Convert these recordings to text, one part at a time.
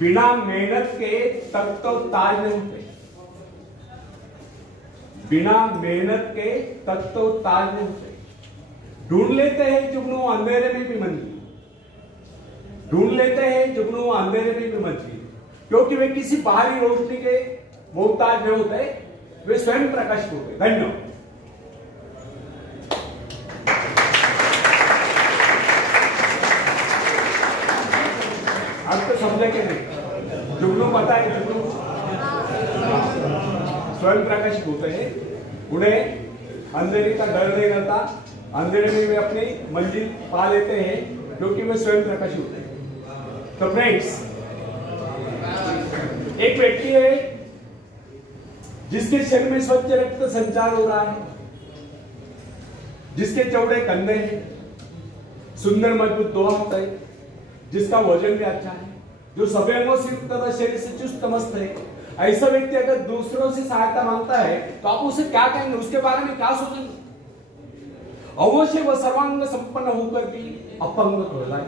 बिना मेहनत के तक तो ताज नहीं होते, बिना मेहनत के तक तो ताज नहीं होते। ढूंढ लेते हैं जुगनू अंधेरे में भी मंजिल, ढूंढ लेते हैं जुगनू अंधेरे में भी मंजिल, क्योंकि वे किसी बाहरी रोशनी के मोहताज नहीं होते, वे स्वयं प्रकाशित होते। धन्यवाद। अब तो समझे कि नहीं? जुगनू पता है, जुगनू स्वयं प्रकाशित होते हैं, उन्हें अंधेरे का डर नहीं रहता, अंधेरे में वे अपनी मंजिल पा लेते हैं क्योंकि वे स्वयं प्रकाशित होते हैं। तो फ्रेंड्स, एक व्यक्ति है जिसके शरीर में स्वच्छ रक्त संचार हो रहा है, जिसके चौड़े कंधे हैं, सुंदर मजबूत 2 हाथ है, जिसका वजन भी अच्छा है, जो सभी अंगों से युक्त तथा शरीर से चुस्त मस्त है। ऐसा व्यक्ति अगर दूसरों से सहायता मांगता है तो आप उसे क्या कहेंगे, उसके बारे में क्या सोचेंगे? अवश्य वह सर्वांग संपन्न होकर भी अपंग कहलाए।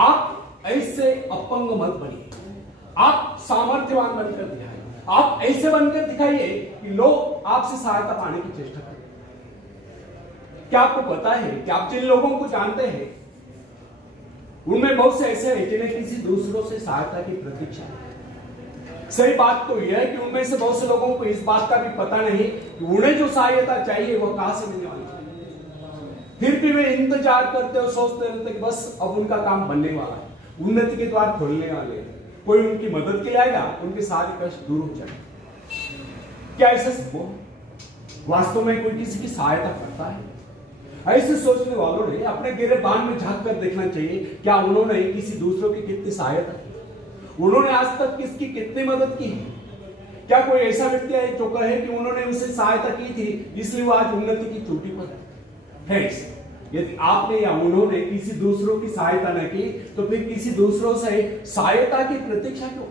आप ऐसे अपंग मत बनिए, आप सामर्थ्यवान बनकर दिखाइए, आप ऐसे बनकर दिखाइए कि लोग आपसे सहायता पाने की चेष्टा करें। क्या आपको पता है कि आप जिन लोगों को जानते हैं उनमें बहुत से ऐसे हैं जिन्हें किसी दूसरों से सहायता की प्रतीक्षा है। सही बात तो यह है कि उनमें से बहुत से लोगों को इस बात का भी पता नहीं कि उन्हें जो सहायता चाहिए वह कहां से मिलने वाली है। फिर भी वे इंतजार करते और सोचते रहते कि बस अब उनका काम बनने वाला है, उन्नति के द्वार खोलने वाले हैं, कोई उनकी मदद के लिए आएगा, उनके सारे कष्ट दूर हो जाएंगे। क्या ऐसा संभव? वास्तव में कोई किसी की सहायता करता है? ऐसे सोचने वालों ने अपने गिरेबान में झांक कर देखना चाहिए, क्या उन्होंने किसी दूसरों की कितनी सहायता की, उन्होंने आज तक किसकी कितनी मदद की है? क्या कोई ऐसा व्यक्ति है जो कहे कि उन्होंने उसे सहायता की थी इसलिए वो आज उन्नति की चोटी पर है? फ्रेंड्स, यदि आपने या उन्होंने किसी दूसरों की सहायता न की तो फिर किसी दूसरों से सहायता की प्रतीक्षा क्यों?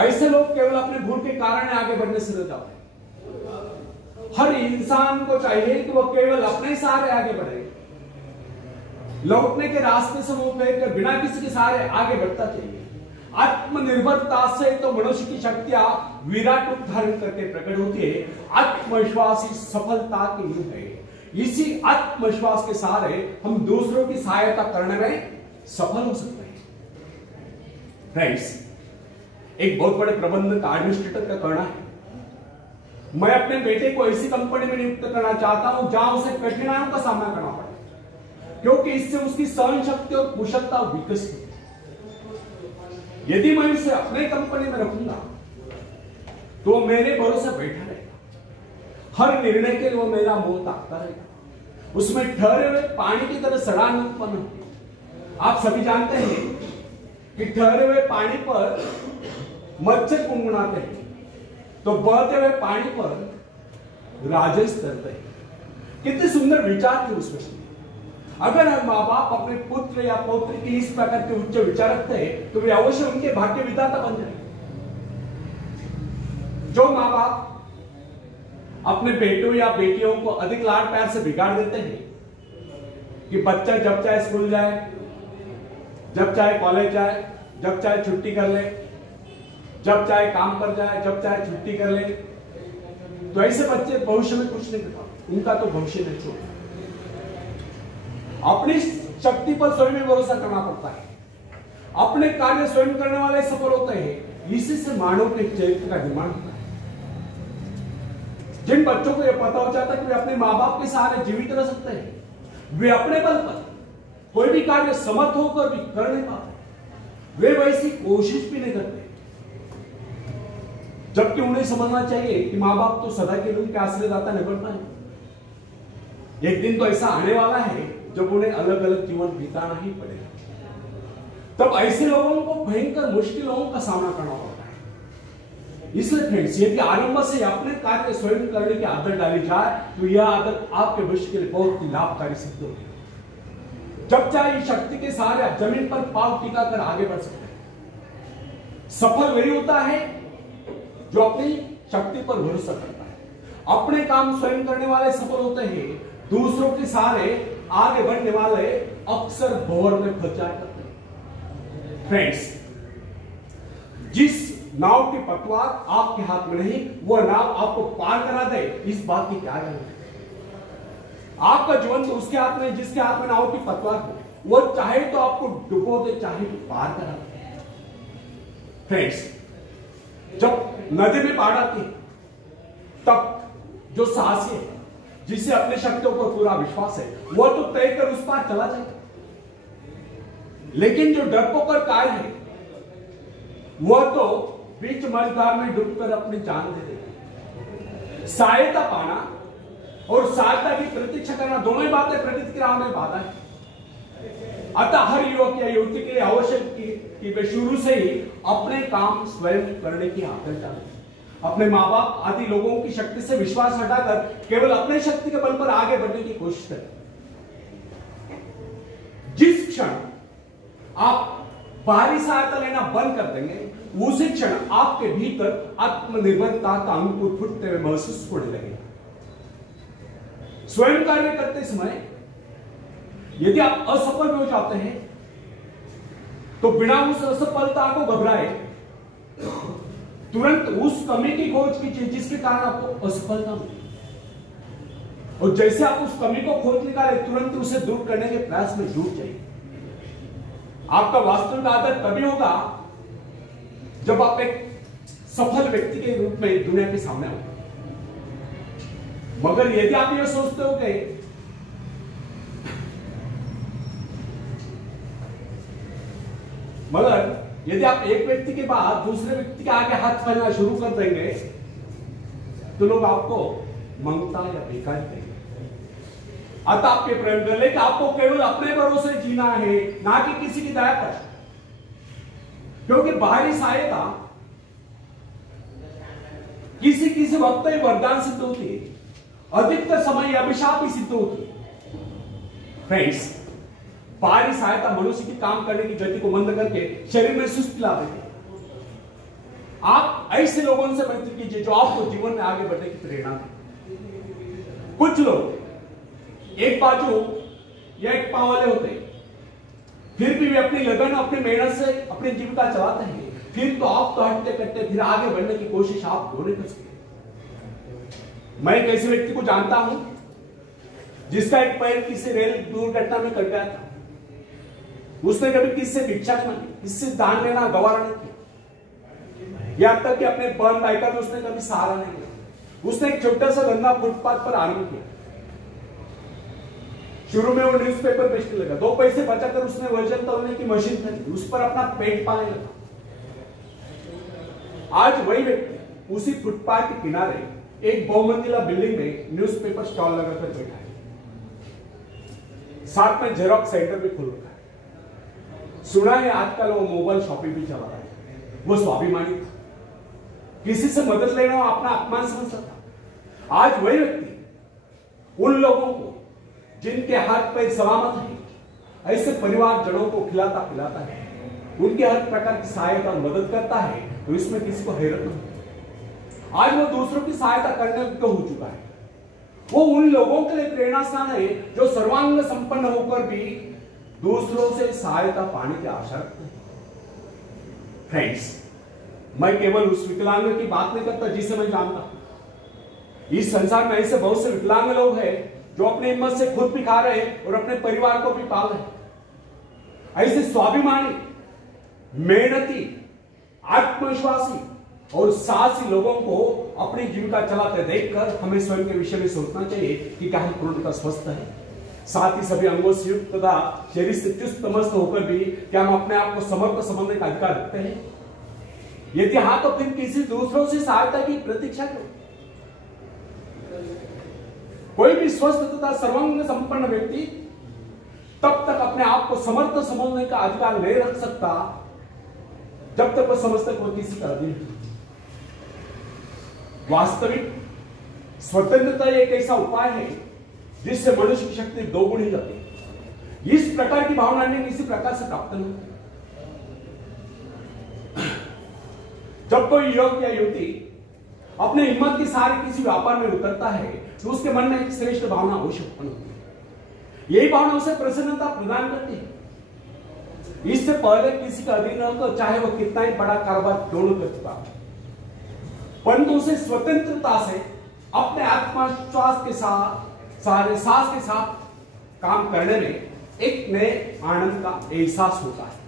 ऐसे लोग केवल अपने भूल के कारण आगे बढ़ने से रह जाते हैं। हर इंसान को चाहिए कि वह केवल अपने सहारे आगे बढ़े, लौटने के रास्ते से मुंह फेरकर बिना किसी के सहारे आगे बढ़ता चाहिए। आत्मनिर्भरता से तो मनुष्य की शक्तियां विराट रूप धारण करके प्रकट होती है। आत्मविश्वास ही सफलता की नींव है। इसी आत्मविश्वास के सहारे हम दूसरों की सहायता करने में सफल हो सकते हैं। फ्रेंड्स, एक बहुत बड़े प्रबंधक एडमिनिस्ट्रेटर का कहना है, मैं अपने बेटे को ऐसी कंपनी में नियुक्त करना चाहता हूं जहां उसे कठिनाइयों का सामना करना पड़े, क्योंकि इससे उसकी सहन शक्ति और कुशलता विकसित होती है। यदि मैं उसे अपने कंपनी में रखूंगा तो मेरे भरोसे बैठा रहेगा, हर निर्णय के लिए वो मेरा मुंह ताकता रहेगा, उसमें ठहरे हुए पानी की तरह सड़ान उत्पन्न होती है। आप सभी जानते हैं कि ठहरे हुए पानी पर मच्छर गुनगुनाते हैं तो बहते हुए पानी पर राजेश करते हैं। कितने सुंदर विचार थे उसमें। अगर हम माँ बाप अपने पुत्र या पौत्र की इस प्रकार के उच्च विचार रखते हैं तो वे अवश्य उनके भाग्य विधाता बन जाएंगे। जो माँ बाप अपने बेटों या बेटियों को अधिक लाड प्यार से बिगाड़ देते हैं कि बच्चा जब चाहे स्कूल जाए, जब चाहे कॉलेज जाए, जब चाहे छुट्टी कर ले, जब चाहे काम पर जाए, जब चाहे छुट्टी कर ले, तो ऐसे बच्चे भविष्य में कुछ नहीं कर पाते, उनका तो भविष्य नहीं छोड़ता। अपनी शक्ति पर स्वयं में भरोसा करना पड़ता है। अपने कार्य स्वयं करने वाले सफल होते हैं। इसी से मानव के चरित्र का निर्माण होता है। जिन बच्चों को यह पता हो जाता है कि वे अपने माँ बाप के सहारे जीवित रह सकते हैं, वे अपने बल पर कोई भी कार्य समर्थ होकर भी कर नहीं पाते, वे वैसी कोशिश भी नहीं करते। जबकि उन्हें समझना चाहिए कि माँ बाप तो सदा के लिए उनके आश्रयदाता नहीं बन पाए। एक दिन तो ऐसा आने वाला है जब उन्हें अलग अलग जीवन बिताना ही पड़ेगा। तब ऐसे लोगों को भयंकर मुश्किलों का सामना करना होता है। इसलिए फ्रेंड्स, यदि आरंभ से अपने कार्य स्वयं करने की आदत डाली जाए तो यह आदत आपके भविष्य के लिए बहुत ही लाभकारी सिद्ध होगी। जब चाहे शक्ति के सहारे आप जमीन पर पांव टिकाकर आगे बढ़ सकते हैं। सफल वही होता है जो अपनी शक्ति पर भरोसा करता है। अपने काम स्वयं करने वाले सफल होते हैं। दूसरों के सहारे आगे बढ़ने वाले अक्सर भंवर में फंस जाया करते हैं। फ्रेंड्स, जिस नाव की पतवार आपके हाथ में नहीं, वह नाव आपको पार करा दे, इस बात की क्या जरूरत है? आपका जीवन तो उसके हाथ में जिसके हाथ में नाव की पतवार हो, वह चाहे तो आपको डुबो दे, चाहे तो पार करा दे। फ्रेंड्स, जब नदी में बाढ़ आती है, तब जो साहसी है, जिसे अपने शक्तियों पर पूरा विश्वास है, वह तो तय कर उस पार चला जाए। लेकिन जो डरपोक और कायर है, वह तो बीच मझधार में डूबकर अपनी जान दे देते। सहायता पाना और सहायता की प्रतीक्षा करना, दोनों ही बातें प्रकृति की राह में बाधा है। अतः हर युवक या युवती के लिए आवश्यक कि वे शुरू से ही अपने काम स्वयं करने की आदत डालें। अपने माँ बाप आदि लोगों की शक्ति से विश्वास हटाकर केवल अपने शक्ति के बल पर आगे बढ़ने की कोशिश करें। जिस क्षण आप बाहरी सहायता लेना बंद कर देंगे, उसी क्षण आपके भीतर आत्मनिर्भरता का अंकुर फूटते हुए महसूस होने लगेगा। स्वयं कार्य करते समय यदि आप असफल हो जाते हैं, तो बिना उस असफलता को घबराए तुरंत उस कमी की खोज कीजिए जिसके कारण आपको असफलता मिली, और जैसे आप उस कमी को खोज निकाले, तुरंत उसे दूर करने के प्रयास में जुट जाइए। आपका वास्तविक आदर तभी होगा जब आप एक सफल व्यक्ति के रूप में दुनिया के सामने आओ। मगर यदि आप यह सोचते हो कि यदि आप एक व्यक्ति के बाद दूसरे व्यक्ति के आगे हाथ फैलाना शुरू कर देंगे, तो लोग आपको मंगता या बेकार कहेंगे। अतः आप ये प्रयोग कर ले कि आपको केवल अपने भरोसे जीना है, ना कि किसी की दया पर। क्योंकि बाहरी सहायता किसी वक्त ही वरदान सिद्ध होती है, अधिकतर समय अभिशाप ही सिद्ध होती है। फ्रेंड्स, बाहरी सहायता मनुष्य की काम करने की गति को मंद करके शरीर में सुस्ती ला देती है। आप ऐसे लोगों से मैत्री कीजिए जो आपको जीवन में आगे बढ़ने की प्रेरणा दें। कुछ लोग एक बाजू या एक पांव वाले होते हैं, फिर भी वे अपनी लगन अपनी मेहनत से अपनी जीविका चलाते हैं। फिर तो आप तो हटते कटते फिर आगे बढ़ने की कोशिश आप दोनों कर सकते। मैं एक ऐसे व्यक्ति को जानता हूं जिसका एक पैर किसी रेल दुर्घटना में कट गया था। उसने कभी किसी से भिक्षा नहीं मांगी, किसी से दान लेना गवारा नहीं किया, यहां तक कि अपने बर्न बाइकर में उसने कभी सहारा नहीं लिया। उसने एक छोटा सा धंधा फुटपाथ पर आरंभ किया। शुरू में वो न्यूज़पेपर बेचने लगा, 2 पैसे बचाकर उसने वजन तौलने की मशीन खरीदी, उस पर अपना पेट पालने लगा। आज वही व्यक्ति उसी फुटपाथ के किनारे एक बहुमंजिला बिल्डिंग में न्यूज़पेपर स्टॉल लगाकर बैठा है, साथ में जेरॉक्स सेंटर भी खोल रखा है। सुना है आजकल वो मोबाइल शॉपिंग भी चला रहा है। वो स्वाभिमानी था, किसी से मदद लेना अपना अपमान समझता था। आज वही व्यक्ति उन लोगों को जिनके हाथ पैर सलामत है, ऐसे परिवार जनों को खिलाता पिलाता है, उनके हर प्रकार की सहायता मदद करता है, तो इसमें किसी को हैरत नहीं। आज वो दूसरों की सहायता करने योग्य हो चुका है। वो उन लोगों के लिए प्रेरणा स्थान है जो सर्वांग संपन्न होकर भी दूसरों से सहायता पाने की आशा रखते हैं। फ्रेंड्स, मैं केवल उस विकलांग की बात नहीं करता जिसे मैं जानता हूं। इस संसार में ऐसे बहुत से विकलांग लोग हैं जो अपनी हिम्मत से खुद भी खा रहे हैं और अपने परिवार को भी पाल रहे हैं। ऐसे स्वाभिमानी, मेहनती, आत्मविश्वासी और साहसी लोगों को अपनी जीविका चलाते देखकर हमें स्वयं के विषय में सोचना चाहिए कि क्या हम पूर्णतः स्वस्थ हैं, साथ ही सभी अंगों से युक्त तथा शरीर से चुस्त मस्त होकर भी क्या हम अपने आप को समर्थ समझने का अधिकार रखते हैं? यदि हाँ, तो फिर किसी दूसरों से सहायता की प्रतीक्षा करो। कोई भी स्वस्थ तथा सर्वांग संपन्न व्यक्ति तब तक अपने आप को समर्थ समझने का अधिकार नहीं रख सकता जब तक वह समझता कोई किसी का अधीन है। वास्तविक स्वतंत्रता एक ऐसा उपाय है जिससे मनुष्य की शक्ति दोगुनी हो जाती है। इस प्रकार की भावना ने किसी प्रकार से प्राप्त नहीं। जब कोई युवक या युवती अपने हिम्मत के सहारे किसी व्यापार में उतरता है, तो उसके मन में एक श्रेष्ठ भावना अवश्य उत्पन्न होती है। यही भावना उसे प्रसन्नता प्रदान करती है। इससे पहले किसी का अधीन हो तो चाहे वो कितना ही बड़ा कारोबार क्यों न कर चुका, परंतु उसे स्वतंत्रता से अपने आत्मविश्वास के साथ सारे साहस के साथ काम करने में एक नए आनंद का एहसास होता है।